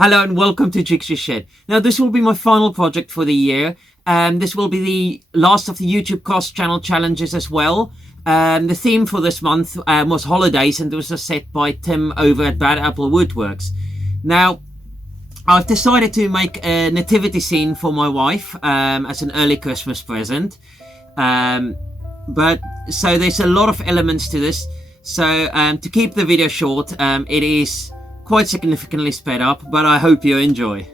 Hello and welcome to Jigsaw Shed. Now this will be my final project for the year. This will be the last of the YouTube Cost Channel challenges as well. The theme for this month was holidays, and this was set by Tim over at Bad Apple Woodworks. Now I've decided to make a nativity scene for my wife as an early Christmas present. But so there's a lot of elements to this. So to keep the video short, it is quite significantly sped up, but I hope you enjoy.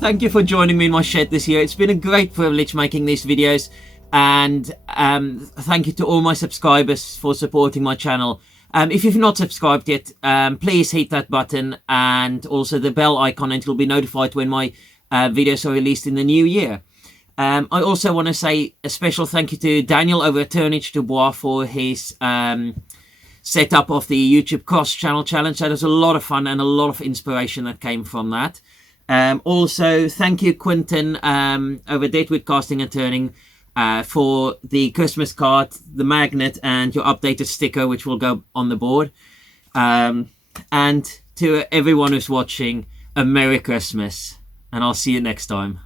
thank you for joining me in my shed this year. It's been a great privilege making these videos, and thank you to all my subscribers for supporting my channel. If you've not subscribed yet, please hit that button and also the bell icon, and you'll be notified when my videos are released in the new year. I also want to say a special thank you to Daniel over at Turnage to Bois for his setup of the YouTube Cross Channel Challenge. That was a lot of fun and a lot of inspiration that came from that. Also, thank you, Quentin, over Deadwood Casting and Turning, for the Christmas card, the magnet, and your updated sticker, which will go on the board. And to everyone who's watching, a Merry Christmas, and I'll see you next time.